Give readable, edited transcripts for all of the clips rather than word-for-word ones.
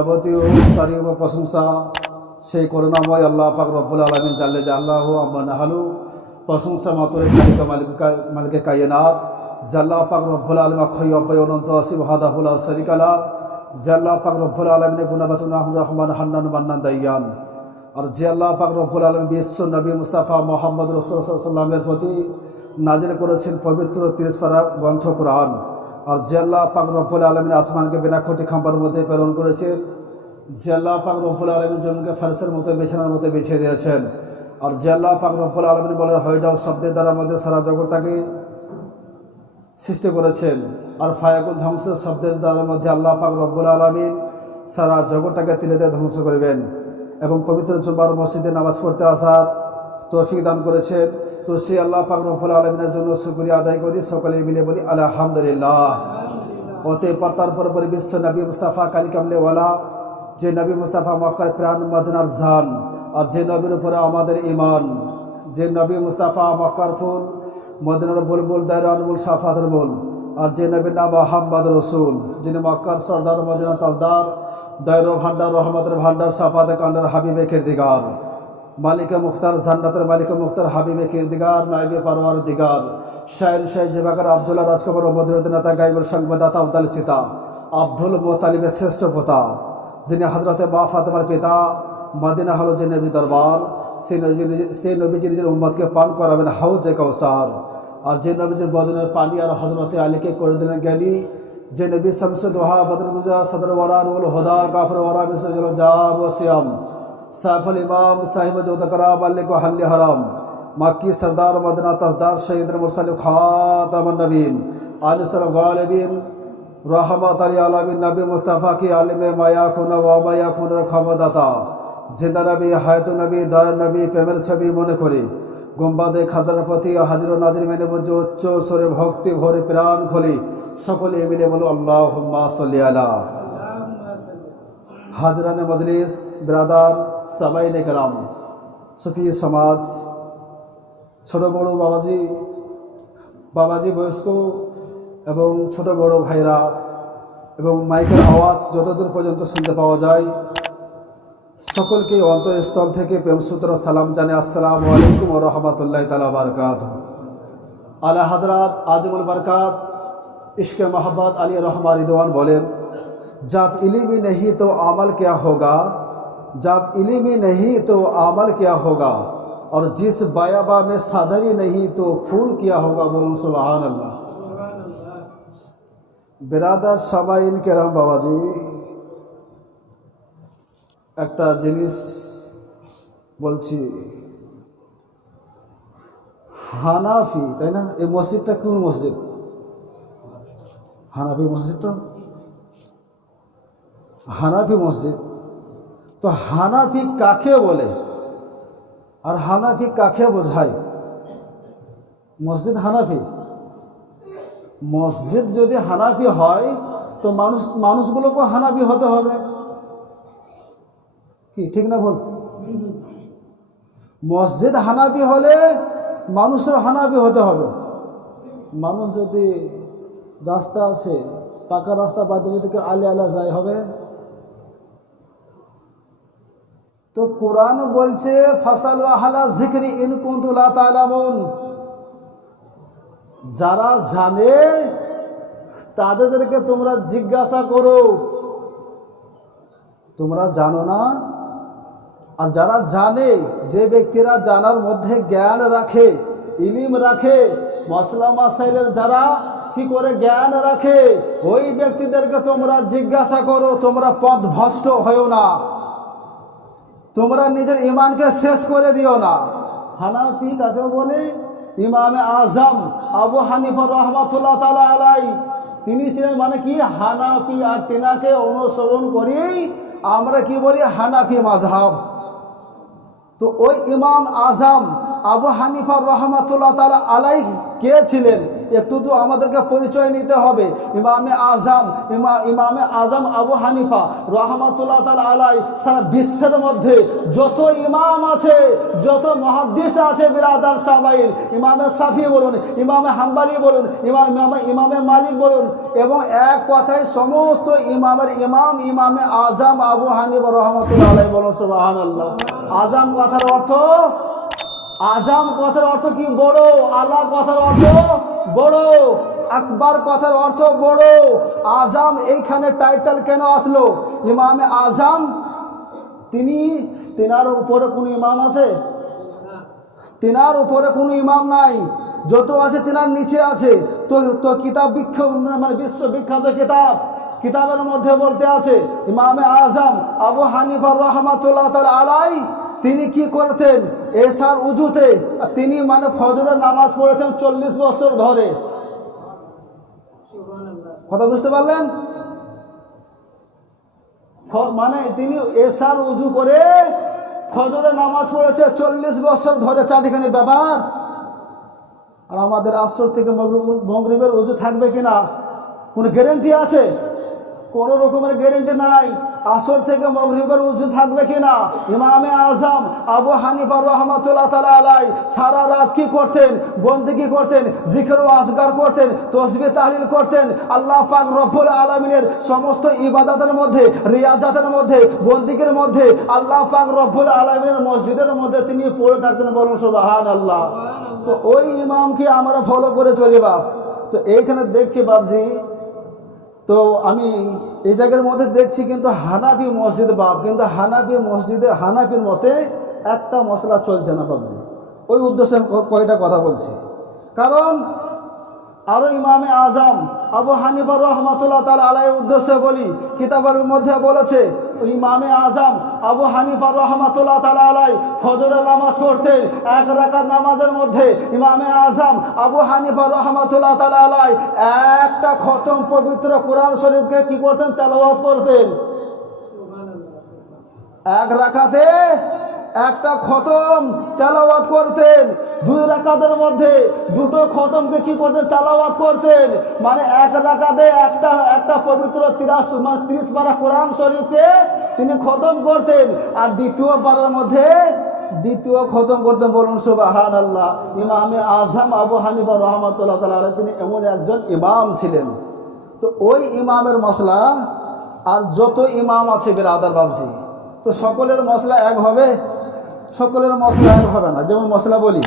যাবতীয় তারিফ ও প্রশংসা সেই করুণাময় আল্লাহ পাক রব্বুল আলামিন জাল্লে জাল্লাহু আম্মা নাহালু। প্রশংসা মাত্র মালিকে কায়নাত জাল্লাহ পাক রব্বুল আলামিন অক্ষয় অব্যয় অনন্ত আসিফ হাদাহুল শারীকা লা। জাল্লাহ পাক রব্বুল আলামিনের গুণবাচন রহমান হান্নান মান্নান দাইয়ান। আর যে আল্লাহ পাক রব্বুল আলামিন বিশ্ব নবী মুস্তাফা মুহাম্মদ রাসূলুল্লাহ সাল্লাল্লাহু আলাইহি ওয়াসাল্লামের প্রতি নাজিল করেছেন পবিত্র 30 পারা গ্রন্থ কোরআন। আর যে আল্লাহ পাক রব্বুল আলামিন আসমানকে বিনা খুঁটি খাম্বার মধ্যে প্রেরণ করেছেন, যে আল্লাহ পাক রব্বুল আলামিন জমিকে ফারসের মতো বিছানার মতো বিছিয়ে দিয়েছেন। আর যে আল্লাহ পাক রব্বুল আলামিন বলেন হয়ে যাও শব্দের দ্বারা মধ্যে সারা জগৎটাকে সৃষ্টি করেছেন। আর ফায়াকুন ধ্বংস শব্দের দ্বারা মধ্যে আল্লাহ পাক রব্বুল আলামিন সারা জগৎটাকে তিলে দিয়ে ধ্বংস করবেন এবং পবিত্র জুমার মসজিদে নামাজ পড়তে আসার তৌফিক দান করেছেন। তো সেই আল্লাহ পাক রব্বুল আলামিনের জন্য শুকরিয়া আদায় করি, সকলে মিলে বলি আলহামদুলিল্লাহ। অতঃপর তারপরে বিশ্ব নবী মুস্তাফা কালী কামলেওয়ালা, যে নবী মুস্তাফা মক্কার প্রাণ মদিনার জান, আর যে নবীর উপরে আমাদের ঈমান, যে নবী মুস্তাফা মক্কার ফুল মদিনার বুলবুল দায়রা আনমুল সাফাতের মূল, আর যে নবীর নাম মুহাম্মদ রাসূল, যিনি মক্কার সর্দার মদিনা তাজদার দায়রা ভান্ডার রহমতের ভান্ডার সাফাতে কান্ডার হাবিবে কিরদিগার, মালিকে মুখতার জান্নাতের মালিকে মুখতার হাবিবে কিরদিগার নাইবে পারওয়ার দিগার, শাইল শাহ জেবাকার আব্দুল্লাহ রাজকুমার ও মদিনাতা গাইবের সংবাদদাতা উতালিচিতা আব্দুল মোতালিবের শ্রেষ্ঠ পোতা, যিনি হজরতে মা ফাতেমার পিতা। মদিনা হলো যে নবী দরবার, সেই নবীজি নিজের উম্মতকে পান করাবেন হাউজে কাউসার। আর যে নবীজির বদনের পানি আর হজরতে আলীকে করে দিলেন জ্ঞানী, যে নবী শামসে দোহা বদরুজা সদর ওয়ারা নুল হুদা কাফর ওয়ারা বিসজল জাম ও সিয়াম সাইফুল ইমাম সাহিব জওদকরা মালিক ও হাল্লি হারাম, মাক্কি সরদার মদিনা তাজদার শহীদুল মুরসালিন খাতামুন নবীন আলিসর গালিবিন রহমত আলী আলামিন নবী মুস্তাফা की आलिम माया खुना व माया खुन ক্ষমদাতা, জিন্দা নবী হায়াতুন নবী দয়ার নবী প্রেমের ছবি মনে করে গম্বাদে খাজার প্রতি হাজির ও নাজির মেনে বুঝে উচ্চ স্বরে ভক্তি ভরে প্রাণ খোলে, সকলে মিলে বলো আল্লাহুম্মা সাল্লি আলা। হাজরানে মজলিস, ব্রাদার, সামাইনে কেরাম, সুফি সমাজ, ছোট বড় বাবাজি বয়স্ক এবং ছোট বড় ভাইরা এবং মাইকের আওয়াজ যতদূর পর্যন্ত শুনতে পাওয়া যায়, সকলকে অন্তরস্থল থেকে প্রেমসূত্র সালাম জানে আসসালামু আলাইকুম ওয়া রাহমাতুল্লাহি তাআলা ওয়া বারাকাতুহু। আলা হযরত আজমুল বরকাত इश्क़ मोहब्बत अली रहमान रिदवान बोलें, जब इल्म ही नहीं तो अमल क्या होगा, जब इल्म ही नहीं तो अमल क्या होगा, और जिस बायाबा में साजरी नहीं तो फूल क्या होगा। बोलूँ सुभान अल्लाह। बिरादर सामाइन केराम बाबाजी, একটা জিনিস বলছি, হানাফি তাই না, এই মসজিদটা কোন মসজিদ? হানাফি মসজিদ। তো হানাফি মসজিদ, তো হানাফি কাকে বলে আর হানাফি কাকে বোঝায়? মসজিদ হানাফি, মসজিদ যদি হানাফি হয় তো মানুষগুলোকে হানাফি হতে হবে কি, ঠিক না ভুল? মসজিদ হানাফি হলে মানুষও হানাফি হতে হবে। মানুষ যদি রাস্তা আছে, পাকা রাস্তা বাদে যদি কেউ আলে আলা যায় হবে? তো কোরআন বলছে ফাসালু আহলা যিকরি ইন কুনতুম লা তা'লামুন, যারা জানে তাদেরকে তোমরা জিজ্ঞাসা করো, তোমরা জানো না। আর যারা জানে, যে ব্যক্তিরা জানার মধ্যে জ্ঞান রাখে, ইলিম রাখে, মসলা মাসাইলের যারা কি করে জ্ঞান রাখে, ওই ব্যক্তিদেরকে তোমরা জিজ্ঞাসা করো। তোমরা পথভ্রষ্ট হয়েও না, তোমরা নিজের ইমানকে শেষ করে দিও না। হানাফি কাকে বলে? ইমামে আজম আবু হানিফা রহমাতুল্লাহ তাআলা আলাই, তিনি ছিলেন মানে কি হানাফি। আর তেনাকে অনুসরণ করি আমরা কি বলি হানাফি মাযহাব। তো ওই ইমাম আজম আবু হানিফা রহমাতুল্লাহ তাআলা আলাই কে ছিলেন? একটু তো আমাদেরকে পরিচয় নিতে হবে। ইমামে আজম আবু হানিফা রহমাতুল্লাহ তাআলা আলাইহি সারা বিশ্বের মধ্যে যত ইমাম আছে, যত মুহাদ্দিস আছে বিরাদার সামাইল, ইমামে শাফি বলুন, ইমামে হাম্বলি বলুন, ইমামে মালিক বলুন, এবং এক কথায় সমস্ত ইমামের ইমাম ইমামে আজম আবু হানিফা রহমাতুল্লাহ আলাইহি বলুন সুবহানাল্লাহ। আজম কথার অর্থ, আজম কথার অর্থ কি? বড়। আল্লাহ কথার অর্থ বড়। আকবর কথার অর্থ বড়। আজম এইখানে টাইটেল কেন আসলো? ইমামে আজম তিনার উপরে কোনো ইমাম আছে? তিনার উপরে কোনো ইমাম নাই, যত আছে তিনার নিচে আছে। তো কিতাব মানে বিশ্ববিখ্যাত কিতাবের মধ্যে বলতে আছে ইমামে আজম আবু হানিফা রহমাতুল্লাহ তাআলা আলাইহি তিনি কি করতেন? এশার উজুতে তিনি মানে ফজরের নামাজ পড়েছেন 40 বছর ধরে। কথা বুঝতে পারলেন? মানে তিনি এশার উজু করে ফজরের নামাজ পড়েছে 40 বছর ধরে। চারটিখানি ব্যাপার। আর আমাদের আসর থেকে মাগরিবের উজু থাকবে কিনা কোনো গ্যারেন্টি আছে? কোনো রকমের গ্যারেন্টি নাই। আসর থেকে মাগরিবের উজু থাকবে কিনা? ইমামে আজম আবু হানিফা রহমাতুল্লাহ তাআলা আলাইহি সারা রাত কি করতেন? বন্দেগী করতেন, জিকির ও আজকার করতেন, তাসবিহ তাহলিল করতেন। আল্লাহ পাক রব্বুল আলামিনের সমস্ত ইবাদতের মধ্যে, রিয়াজাতের মধ্যে, বন্দেগীর মধ্যে আল্লাহ পাক রব্বুল আলামিনের মসজিদের মধ্যে তিনি পড়ে থাকতেন। বলুন সুবহানাল্লাহ। তো ওই ইমামকে আমরা ফলো করে চলি বাপ। তো এইখানে দেখছি বাপজি, তো আমি এই জায়গার মধ্যে দেখছি কিন্তু হানাফি মসজিদ বাপ, কিন্তু হানাফি মসজিদে হানাফির মতে একটা মশলা চলছে না বাবজি। ওই উদ্দেশ্যে আমি কয়টা কথা বলছি। কারণ আরও ইমামে আজম আবু হানিফা রহমাতুল্লাহ তাআলা আলাইহির উদ্দেশ্যে বলি, কিতাবের মধ্যে বলেছে ইমামে আজম আবু হানিফা রহমাতুল্লাহ তাআলা আলাইহি ফজরের নামাজ পড়তেন। এক রাকাত নামাজের মধ্যে ইমামে আজম আবু হানিফা রহমাতুল্লাহ তাআলা আলাইহি একটা খতম পবিত্র কোরআন শরীফকে কি করতেন? তেলাওয়াত করতেন। এক রাকাতে একটা খতম তেলাওয়াত করতেন। 2 রাকাতের মধ্যে 2টো খতমকে কি করতেন? তেলাওয়াত করতেন। মানে এক রাকাতে একটা পবিত্র 30 পারা কোরআন শরীফকে তিনি খতম করতেন। আর দ্বিতীয় পারার মধ্যে দ্বিতীয় খতম করতেন। বলুন সুবহানাল্লাহ। ইমামে আজম আবু হানিফা রহমাতুল্লাহ তাআলা আলাইহি তিনি এমন একজন ইমাম ছিলেন। তো ওই ইমামের মশলা আর যত ইমাম আছে বিরাদার বাবজি, তো সকলের মশলা এক হবে? সকলের মশলা এক হবে না। যেমন মশলা বলি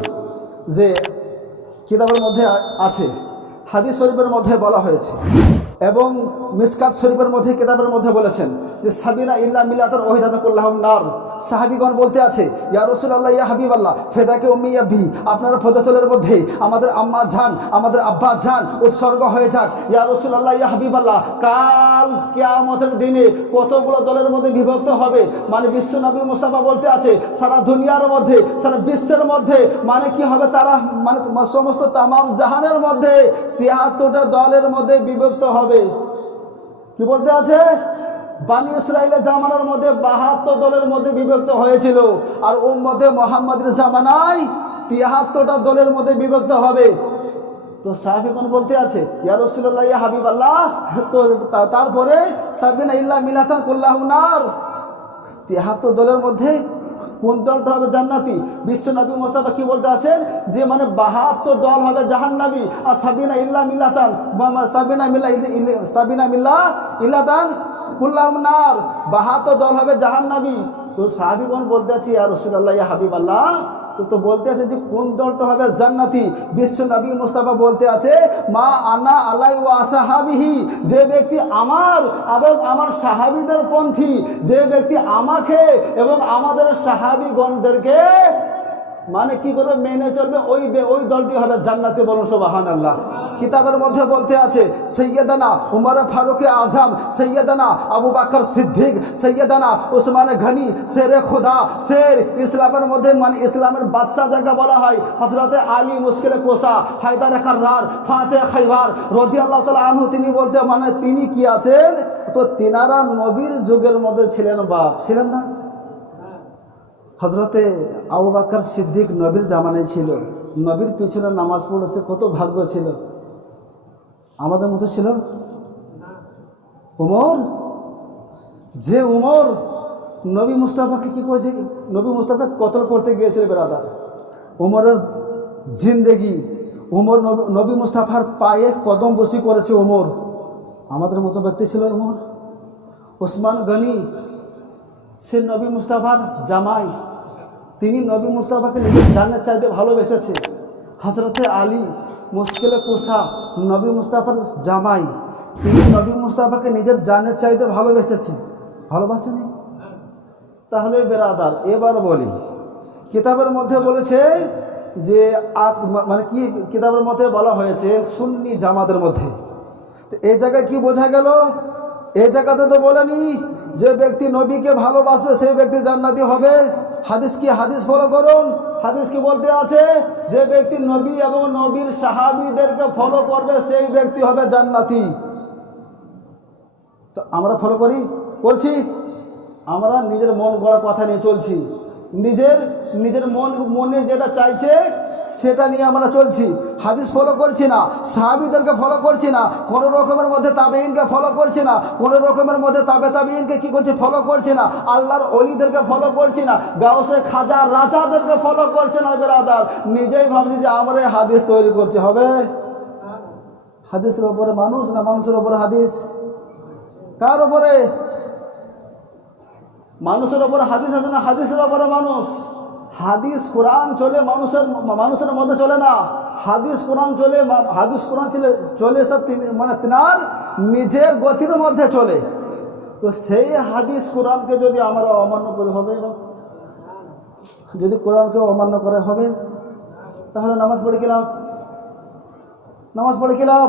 যে কিতাবের মধ্যে আছে, হাদিস শরীফের মধ্যে বলা হয়েছে, এবং মিসকাত শরীফের মধ্যে কিতাবের মধ্যে বলেছেন যে সাবিনা ইল্লা মিল্লাতান ওয়াহিদাতান কুল্লাহুম নার। সাহাবীগণ বলতে আছে ইয়া রাসূলুল্লাহ ইয়া হাবিবাল্লাহ ফেদাকে উম্মি আবি, আপনার ফজরের মধ্যে আমাদের আম্মা জান আমাদের আব্বা জান উৎসর্গ হয়ে যাক। ইয়া রাসূলুল্লাহ ইয়া হাবিবাল্লাহ কাল কিয়ামতের দিনে কতগুলো দলের মধ্যে বিভক্ত হবে? মানে বিশ্ব নবী মুস্তাফা বলতে আছে সারা দুনিয়ার মধ্যে, সারা বিশ্বের মধ্যে মানে কি হবে? তারা মানে সমস্ত তামাম জাহানের মধ্যে 73টা দলের মধ্যে বিভক্ত হবে। কি বলতে আছে? বানি ইসরাইলের জামানার মধ্যে 72 দলের মধ্যে বিভক্ত হয়েছিল, আর উম্মতে মুহাম্মাদের জামানায় 73টা দলের মধ্যে বিভক্ত হবে। তো সাহাবীগণ বলতে আছে ইয়া রাসূলুল্লাহ ইয়া হাবিবাল্লাহ, তো তারপরে সাবিনা ইল্লা মিল্লাতান কুল্লাহুম নার, 73 দলের মধ্যে কোন দলটা হবে? জান্নাতি। বিশ্ব নবী মুস্তাফা কি বলতে আছেন যে মানে 72 দল হবে জাহান্নামী, আর সাবিনা ইল্লা মিল্লাতান ইল্লাতান কুল্লাহুম নার, 72 দল হবে জাহান্নামী। তো সাহাবীগণ বলতে আছে ইয়া রাসূলুল্লাহ ইয়া হাবিবাল্লাহ, তো বলতে আছে যে কোন দলটা হবে জান্নাতি? বিশ্ব নবী মুস্তাফা বলতে আছে মা আনা আলাই ওয়া আসহাবিহি, যে ব্যক্তি আমার এবং আমার সাহাবীদের পন্থী, যে ব্যক্তি আমাকে এবং আমাদের সাহাবীগণদেরকে মানে কি করবে? মেনে চলবে, ওই দলটি হবে জান্নাতে। বলুন সুবহানাল্লাহ। কিতাবের মধ্যে বলতে আছে সৈয়দানা উমর ফারুক আজম, সৈয়দানা আবু বকর সিদ্দিক, সৈয়দানা উসমান গনি, শেরে খুদা, শের ইসলামের মধ্যে মানে ইসলামের বাদশাহ যাকে বলা হয়, হযরতে আলী মুশকিলে কোষা, হায়দার কাররার, ফাতে খাইবার রাদিয়াল্লাহু তাআলা আনহু, তিনি বলতে মানে তিনি কি আছেন? তো তিনারা নবীর যুগের মধ্যে ছিলেন বাপ, ছিলেন না? হজরতে আবু বকর সিদ্দিক নবীর জামানায় ছিল, নবীর পিছনে নামাজ পড়েছে, কত ভাগ্য ছিল। আমাদের মতো ছিল উমর, যে উমর নবী মুস্তাফাকে কি করেছে, নবী মুস্তাফাকে কতল করতে গিয়েছিল বেরাদার। উমরের জিন্দেগি, উমর নবী মুস্তাফার পায়ে কদম বসি করেছে উমর। আমাদের মতো ব্যক্তি ছিল উমর। ওসমান গনি, সে নবী মুস্তাফার জামাই, তিনি নবী মুস্তাফাকে নিজের জানের চাইতে ভালোবেসেছে। হযরতে আলী মুশকিলে কুশা, নবী মুস্তাফার জামাই, তিনি নবী মুস্তাফাকে নিজের জানের চাইতে ভালোবেসেছে, ভালোবাসেনি? তাহলে বেরাদার এবার বলি, কিতাবের মধ্যে বলেছে যে মানে কি কিতাবের মধ্যে বলা হয়েছে সুন্নি জামাতের মধ্যে। তো এই জায়গায় কি বোঝা গেল? এই জায়গাতে তো বলেনি যে ব্যক্তি নবীকে ভালোবাসবে সেই ব্যক্তি জান্নাতি হবে। হাদিস কি, হাদিস ফলো করুন। হাদিস কি বলতে আছে? যে ব্যক্তি নবী এবং নবীর সাহাবীদেরকে ফলো করবে সেই ব্যক্তি হবে জান্নাতি। তো আমরা ফলো করছি? আমরা নিজের মন গড়া কথা নিয়ে চলছি, নিজের মনে যেটা চাইছে সেটা নিয়ে আমরা চলছি। হাদিস ফলো করছি না, সাহাবীদেরকে ফলো করছি না, কোনো রকমের মধ্যে তাবেঈনকে ফলো করছি না, কোনো রকমের মধ্যে তাবেঈনকে কি করছি, ফলো করছি না। আল্লাহর ওলিদেরকে ফলো করছি না, গাউসে খাজা রাজাদেরকে ফলো করছে না বেরাদার। নিজেই ভাবছি যে আমরা হাদিস তৈরি করছি, হবে? হাদিসের ওপরে মানুষ না মানুষের ওপরে হাদিস? কার ওপরে? মানুষের ওপরে হাদিস আছে না হাদিসের ওপরে মানুষ? হাদিস কোরআন চলে মানুষের মধ্যে চলে না। হাদিস কোরআন চলে, হাদিস কোরআন চলে মানে তিনার নিজের গতির মধ্যে চলে। তো সেই হাদিস কোরআনকে যদি আমরা অমান্য করে হবে, যদি কোরআনকে অমান্য করে হবে, তাহলে নামাজ পড়ে কি লাভ? নামাজ পড়ে কি লাভ?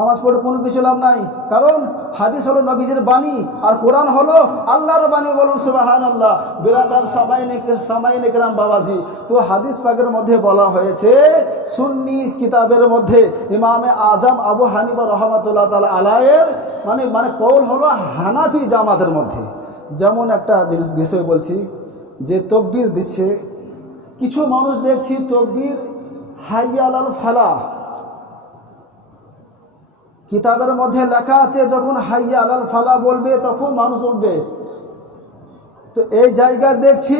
নামাজ পড়ে কোনো কিছু লাভ নাই। কারণ হাদিস হলো নবীজির বাণী আর কোরআন হলো আল্লাহর বাণী। বলুন সুবহানাল্লাহ। বিরাদার সামাইনে কেরাম বাবাজি, তো হাদিস পাকের মধ্যে বলা হয়েছে, সুন্নি কিতাবের মধ্যে ইমামে আজম আবু হানিফা রহমাতুল্লাহ তাআলা আলাইহির মানে কওল হলো হানাফি জামাতের মধ্যে। যেমন একটা জিনিস বিষয় বলছি, যে তাকবীর দিচ্ছে, কিছু মানুষ দেখছি তাকবীর হাইয়া আলাল ফালাহ, কিতাবের মধ্যে লেখা আছে যখন হাইয়া আলাল ফালাহ বলবে তখন মানুষ উঠবে। তো এই জায়গায় দেখছি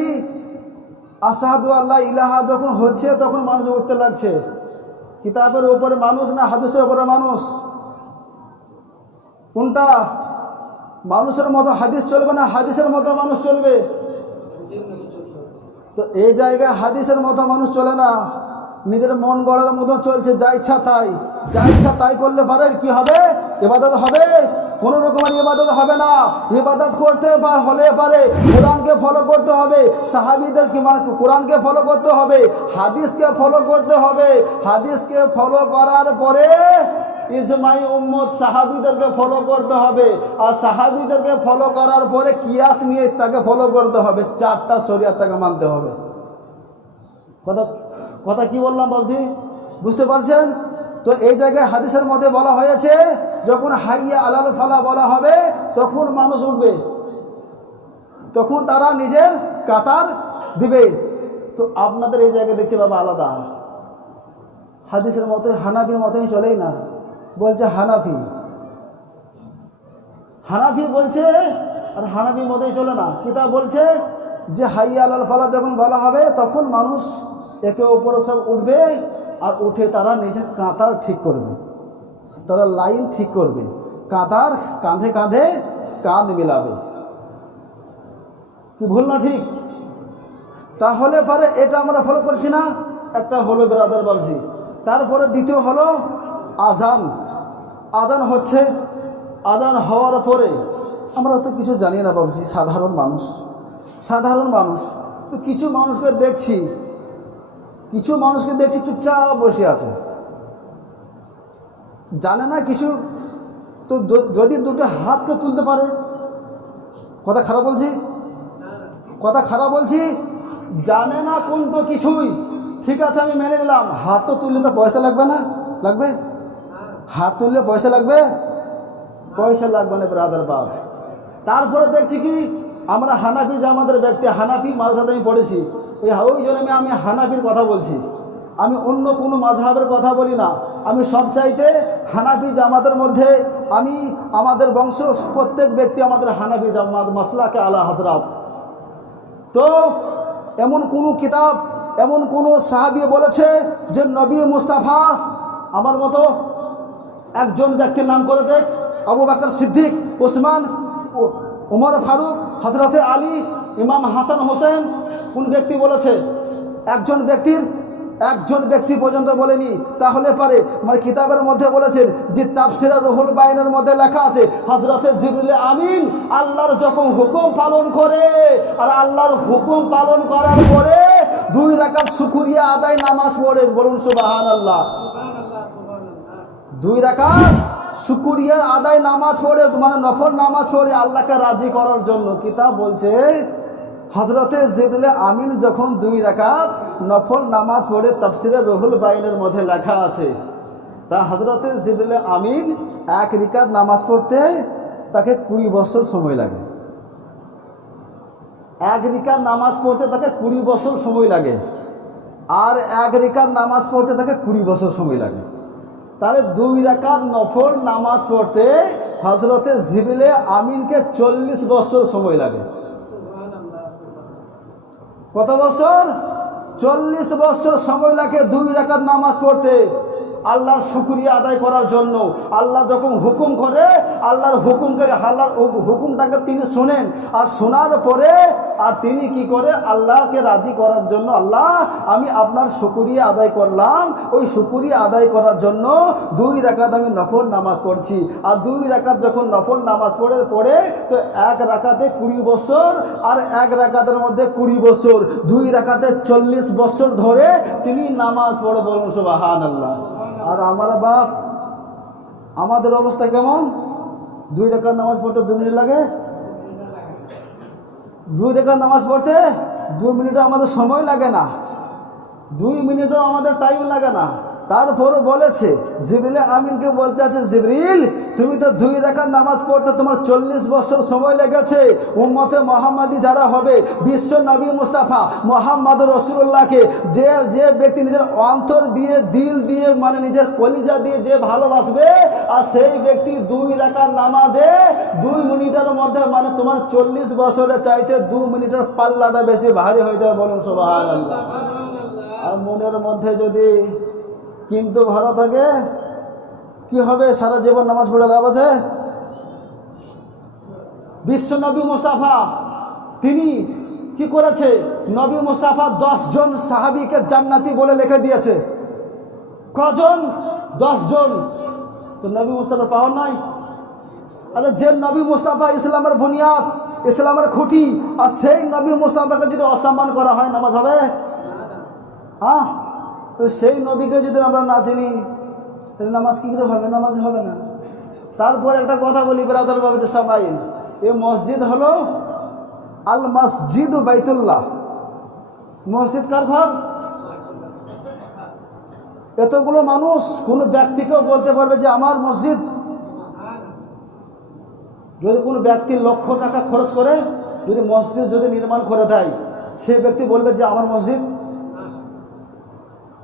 আশহাদু আল্লা ইলাহা যখন হচ্ছে তখন মানুষ উঠতে লাগছে। কিতাবের উপরে মানুষ না হাদিসের উপরে মানুষ? কোনটা? মানুষের মতো হাদিস চলবে না হাদিসের মতো মানুষ চলবে? তো এই জায়গায় হাদিসের মতো মানুষ চলে না, নিজের মন গড়ার মতো চলছে, যা ইচ্ছা তাই করলে পারে কি হবে? ইবাদত হবে? কোনো রকমের ইবাদত হবে না। ইবাদত করতে হলে পারে কোরআনকে ফলো করতে হবে, সাহাবীদের কি মানে কোরআনকে ফলো করতে হবে, হাদিসকে ফলো করতে হবে। হাদিসকে ফলো করার পরে ইজমাই উম্মত সাহাবীদেরকে ফলো করতে হবে, আর সাহাবীদেরকে ফলো করার পরে কিয়াস নিয়ে তাকে ফলো করতে হবে। চারটা শরিয়াত তাকে মানতে হবে। কথা কি বললাম বাবজি, বুঝতে পারছেন? তো এই জায়গায় হাদিসের মধ্যে বলা হয়েছে যখন হাইয়া আলাল ফালাহ বলা হবে তখন মানুষ উঠবে, তখন তারা নিজের কাতার দিবে। তো আপনাদের এই জায়গায় দেখছি বাবা আলাদা, হাদিসের মতো হানাফির মতোই চলেই না, বলছে হানাফি বলছে, আর হানাফির মতোই চলে না। কিতাব বলছে যে হাইয়া আলাল ফালাহ যখন বলা হবে তখন মানুষ একে ওপরে সব উঠবে, আর উঠে তারা নিজের কাঁতার ঠিক করবে, তারা লাইন ঠিক করবে, কাঁতার কাঁধে কাঁধে কাঁধ মিলাবে। কি ভুল না ঠিক? তাহলে পারে এটা আমরা ফলো করছি না। একটা হলো ব্রাদার বাবজি, তারপরে দ্বিতীয় হলো আজান হচ্ছে। আজান হওয়ার পরে আমরা তো কিছু জানি না বাবজি, সাধারণ মানুষ। তো কিছু মানুষকে দেখছি চুপচাপ বসে আছে, জানে না কিছু। তো যদি দুটো হাতকে তুলতে পারে, কথা খারাপ বলছি, জানে না কোনটা কিছুই, ঠিক আছে আমি মেনে নিলাম। হাত তো তুললে তো পয়সা লাগবে না? লাগবে? হাত তুললে পয়সা লাগবে না ব্রাদার বাপ। তারপরে দেখছি কি, আমরা হানাফি জামাতের ব্যক্তি, হানাফি মাযহাবে আমি পড়েছি, ওই জন্য আমি হানাফির কথা বলছি, আমি অন্য কোনো মাযহাবের কথা বলি না। আমি সবচাইতে হানাফি জামাতের মধ্যে আমি আমাদের বংশ প্রত্যেক ব্যক্তি আমাদের হানাফি জামাত মাসলাকে আলা হযরত। তো এমন কোনো কিতাব এমন কোনো সাহাবী বলেছে যে নবী মুস্তাফা আমার মতো একজন ব্যক্তির নাম করে দেখ, আবু বকর সিদ্দিক, ওসমান, ওমর ফারুক, হযরতে আলী, ইমাম হাসান হোসেন, কোন ব্যক্তি বলেছে? একজন ব্যক্তি পর্যন্ত বলেনি। তাহলে পারে মানে কিতাবের মধ্যে বলেছেন যে তাফসিরে রুহুল বাইনের মধ্যে লেখা আছে হযরতে জিবরিল আমিন আল্লাহর যখন হুকুম পালন করে আর আল্লাহর হুকুম পালন করার পরে 2 রাকাত শুকরিয়া আদায় নামাজ পড়ে। বলুন সুবহানাল্লাহ। 2 রাকাত শুকরিয়া আদায় নামাজ পড়ে, মানে নফল নামাজ পড়ে আল্লাহকে রাজি করার জন্য। কিতাব বলছে হযরতে জিবরিল আমিন যখন 2 রাকাত নফল নামাজ পড়ে, তাফসিরে রুহুল বাইনের মধ্যে লেখা আছে তা হযরতে জিবরিল আমিন 1 রাকাত নামাজ পড়তে তাকে 20 বছর সময় লাগে। 1 রাকাত নামাজ পড়তে তাকে 20 বছর সময় লাগে, আর 1 রাকাত নামাজ পড়তে তাকে 20 বছর সময় লাগে। তাহলে 2 রাকাত নফল নামাজ পড়তে হযরতে জিবরিল আমিনকে 40 বছর সময় লাগে। কত বছর? 40 বছর সময় লাগে 2 রাকাত নামাজ পড়তে আল্লাহর শুকরিয়া আদায় করার জন্য। আল্লাহ যখন হুকুম করে আল্লাহর হুকুমটাকে তিনি শোনেন, আর শোনার পরে আর তিনি কি করে আল্লাহকে রাজি করার জন্য, আল্লাহ আমি আপনার শুকরিয়া আদায় করলাম, ওই শুকরিয়া আদায় করার জন্য 2 রাকাত আমি নফল নামাজ পড়ছি। আর 2 রাকাত যখন নফল নামাজ পড়ে তো 1 রাকাতে 20 বছর আর 1 রাকাতের মধ্যে 20 বছর, 2 রাকাতে 40 বছর ধরে তিনি নামাজ পড়ে। বলুন সুবহানাল্লাহ। আর আমাদের অবস্থা কেমন? 2 রাকাত নামাজ পড়তে 2 মিনিট লাগে। 2 রাকাত নামাজ পড়তে 2 মিনিটও আমাদের সময় লাগে না, 2 মিনিটও আমাদের টাইম লাগে না। তারপরও বলেছে জিবরিল আমিনকে বলতে আছে, জিবরিল তুমি তো 2 রাকাত নামাজ পড়তে তোমার 40 বছর সময় লেগেছে। উম্মতে মুহাম্মাদি যারা হবে, বিশ্ব নবী মুস্তাফা মুহাম্মদ রাসূলুল্লাহকে যে ব্যক্তি নিজের অন্তর দিয়ে দিল দিয়ে মানে নিজের কলিজা দিয়ে যে ভালোবাসবে, আর সেই ব্যক্তি 2 রাকাত নামাজে 2 মিনিটের মধ্যে মানে তোমার 40 বছরের চাইতে 2 মিনিটের পাল্লাটা বেশি ভারী হয়ে যাবে। বলুন সুবহানাল্লাহ। আর মনের মধ্যে যদি কিন্তু ভরা থাকে কি হবে? সারা জীবন নামাজ পড়ে লাভ আছে? বিশ্ব নবী মুস্তাফা তিনি কি করেছে? নবী মুস্তাফা 10 জন সাহাবীকে জান্নাতি বলে লিখে দিয়েছে। কজন? 10 জন। তো নবী মুস্তাফা পাওয়ার নাই? আরে যে নবী মুস্তাফা ইসলামের বুনিয়াদ, ইসলামের খুঁটি, আর সেই নবী মুস্তাফাকে যদি অসম্মান করা হয় নামাজ হবে? হ্যাঁ, তো সেই নবীকে যদি আমরা না চিনি তাহলে নামাজ কী করে হবে? নামাজ হবে না। তারপর একটা কথা বলি ব্রাদার বাবা, যে সামাইল এই মসজিদ হলো আল মসজিদ বাইতুল্লাহ। মসজিদ কার ঘর? এতগুলো মানুষ কোনো ব্যক্তিকেও বলতে পারবে যে আমার মসজিদ? যদি কোনো ব্যক্তি লক্ষ টাকা খরচ করে যদি মসজিদ যদি নির্মাণ করে দেয়, সে ব্যক্তি বলবে যে আমার মসজিদ?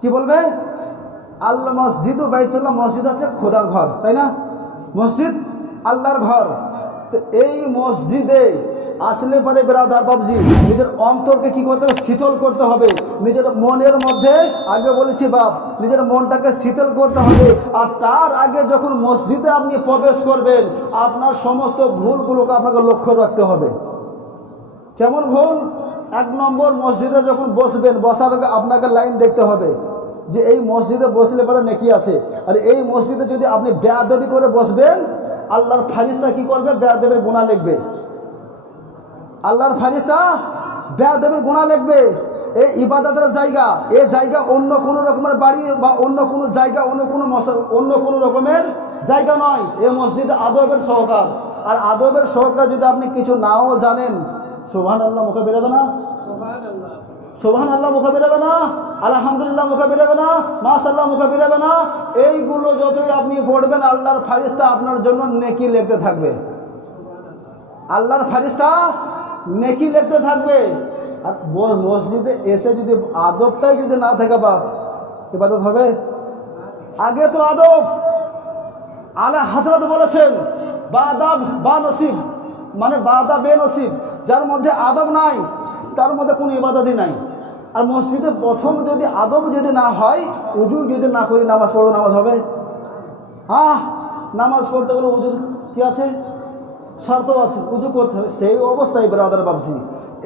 কি বলবে? আল মসজিদ বাইতুল্লাহ, মসজিদ আছে খোদার ঘর, তাই না? মসজিদ আল্লাহর ঘর। তো এই মসজিদে আসলে পরে ব্রাদার বাবজি নিজের অন্তরকে কি করতে হবে? শীতল করতে হবে। নিজের মনের মধ্যে আগে বলেছি বাপ, নিজের মনটাকে শীতল করতে হবে। আর তার আগে যখন মসজিদে আপনি প্রবেশ করবেন, আপনার সমস্ত ভুলগুলোকে আপনাকে লক্ষ্য রাখতে হবে। কেমন ভুল? 1 নম্বর, মসজিদে যখন বসবেন, বসার আগে আপনাকে লাইন দেখতে হবে যে এই মসজিদে বসলে পরে নেকি আছে। আর এই মসজিদে যদি আপনি বেয়াদবি করে বসবেন, আল্লাহর ফারিস্তা কি করবে? বেয়াদবের গুনাহ লিখবে। আল্লাহর ফারিস্তা বেয়াদবের গুনাহ লিখবে। এই ইবাদতের জায়গা, এই জায়গা অন্য কোনো রকমের বাড়ি বা অন্য কোনো জায়গা, অন্য কোনো রকমের জায়গা নয়। এই মসজিদ আদবের সহকার। আর আদবের সহকার যদি আপনি কিছু নাও জানেন, সুবহানাল্লাহ মুখে বেরোবে না? সুবহানাল্লাহ মুখে বেরোবে না? আলহামদুলিল্লাহ মুখে বেরোবে না? মাশাআল্লাহ মুখে বেরোবে না? এইগুলো যতই আপনি পড়বেন, আল্লাহর ফারিস্তা আপনার জন্য নেকি লিখতে থাকবে। আল্লাহর ফারিস্তা নেকি লিখতে থাকবে। আর মসজিদে এসে যদি আদবটাই যদি না থাকে বাপ, ইবাদত হবে? আগে তো আদব আলা হযরত বলেছেন বাদাব বা নসিব, মানে বাদা বে নসিব, যার মধ্যে আদব নাই তার মধ্যে কোনো ইবাদতই নাই। আর মসজিদে প্রথম যদি আদব যদি না হয়, উজু যদি না করি নামাজ পড়বো, নামাজ হবে? নামাজ পড়তে গেলে উজুর কি আছে, শর্ত আছে, উজু করতে হবে। সেই অবস্থায় ব্রাদার বাবজি,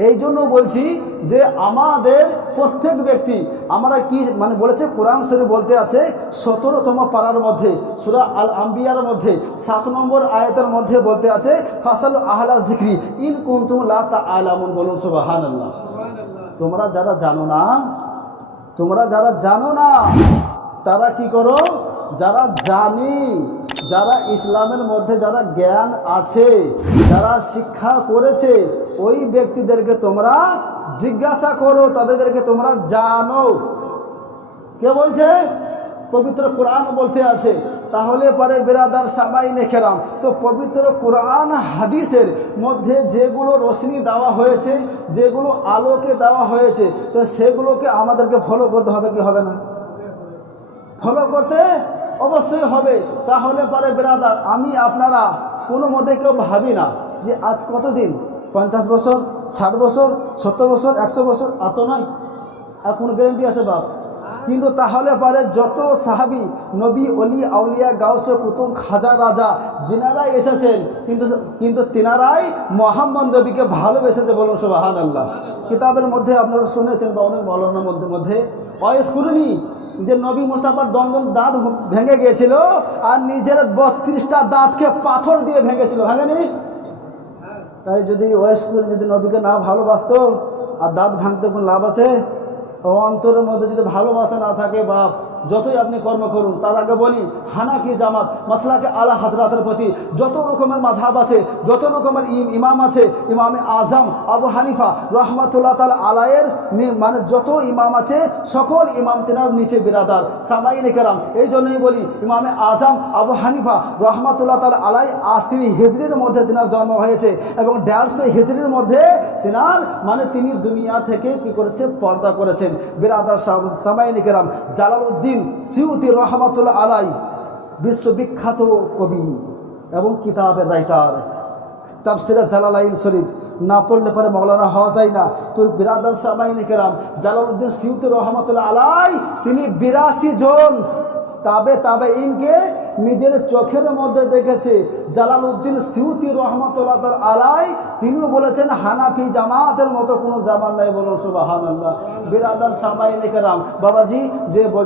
এই জন্য বলছি যে আমাদের প্রত্যেক ব্যক্তি, আমরা কি মানে বলেছে কোরআন শরীফ বলতে আছে 17তম পারার মধ্যে সূরা আল আম্বিয়ার মধ্যে 7 নম্বর আয়াতের মধ্যে বলতে আছে ফাসালু আহলা যিকরি ইন কুনতুম লা তাআলামুন। বলুন সুবহানাল্লাহ। তোমরা যারা জানো না তারা কি করো, যারা জানি, যারা ইসলামের মধ্যে যারা জ্ঞান আছে, যারা শিক্ষা করেছে, ওই ব্যক্তিদেরকে তোমরা জিজ্ঞাসা করো, তাদেরকে তোমরা জানো। কে বলছে? পবিত্র কোরআন বলতে আছে। তাহলে পরে বিরাদার সামাইনে কেরাম, তো পবিত্র কোরআন হাদিসের মধ্যে যেগুলো রোশনি দেওয়া হয়েছে, যেগুলো আলোকে দেওয়া হয়েছে, তো সেগুলোকে আমাদেরকে ফলো করতে হবে কি হবে না? ফলো করতে অবশ্যই হবে। তাহলে পরে বিরাদার, আমি আপনারা কোনো মতে কেউ ভাবি না যে আজ কতদিন, 50 বছর, 60 বছর, 70 বছর, 100 বছর, এত নয়। আর কোনো গ্যারেন্টি আছে বাপ? কিন্তু তাহলে পরে যত সাহাবি, নবী, অলি, আউলিয়া, গাউসে, কুতুব, খাজা, রাজা যিনারাই এসেছেন, কিন্তু তিনারাই মুহাম্মদ নবীকে ভালোবেসেছে। বলুন সুবহানাল্লাহ। কিতাবের মধ্যে আপনারা শুনেছেন বা অনেক মৌলানার মধ্যে ওয়াইস করুনি যে নবী মুস্তাফার দন্দন দাঁত ভেঙে গিয়েছিল আর নিজের 32টা দাঁতকে পাথর দিয়ে ভেঙেছিল, ভাঙেনি? তাই যদি ওয়াইস করে যদি নবীকে না ভালোবাসতো আর দাঁত ভাঙতে কোনো লাভ আছে? অন্তরের মধ্যে যদি ভালোবাসা না থাকে বাপ, যতই আপনি কর্ম করুন। তার আগে বলি, হানাফি জামাত মাসলাকে আলা হযরতের প্রতি যত রকমের মাযহাব আছে, যত রকমের ইমাম আছে, ইমামে আজম আবু হানিফা রাহমাতুল্লাহ তাআলা আলাইয়ের মানে যত ইমাম আছে, সকল ইমাম তেনার নিচে বিরাদার সামাইনে কেরাম। এই জন্যই বলি, ইমামে আজম আবু হানিফা রাহমাতুল্লাহ তাআলা আলাই 80 হিজরির মধ্যে তেনার জন্ম হয়েছে এবং 150 হিজরির মধ্যে তেনার মানে তিনি দুনিয়া থেকে কি করেছে, পর্দা করেছেন। বিরাদার সামাইনে কেরাম, জালালউদ্দিন সিউতি রহমাতুল্লাহ আলাই বিশ্ববিখ্যাত কবি এবং কিতাবের রাইটার, তাফসিরে জালালাইন শরীফ না পড়লে পরে মৌলানা হওয়া যায় না। তো বিরাদার সামাইনে কেরাম, জালালউদ্দিন সিউতি রহমাতুল্লাহ আলাই তিনি 82 জন তাবেঈনকে নিজের চোখের মধ্যে দেখেছে। জালালউদ্দিন সিউতি রহমাতুল্লাহ আলাই তিনিও বলেছেন হানাফি জামাতের মতো কোনো জামাত নাই। বলুন সুবহানাল্লাহ। বিরাদার সামাইনে কেরাম, বাবাজি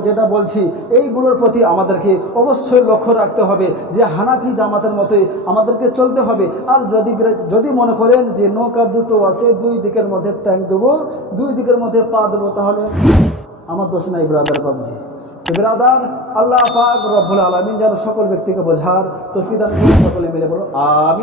যেটা বলছি, এইগুলোর প্রতি আমাদেরকে অবশ্যই লক্ষ্য রাখতে হবে যে হানাফি জামাতের মতোই আমাদেরকে চলতে হবে। আর যদি মনে করেন যে নৌকা দুটো আছে, দুই দিকের মধ্যে ট্যাঙ্ক দেবো, দুই দিকের মধ্যে পা দেবো, তাহলে আমার দোষ নাই ব্রাদার বাবজি। বিরাদার, আল্লাহ পাক রব্বুল আলামিন যেন সকল ব্যক্তিকে বোঝার তৌফিক দান করুন। সকলে মিলে বলো আমিন।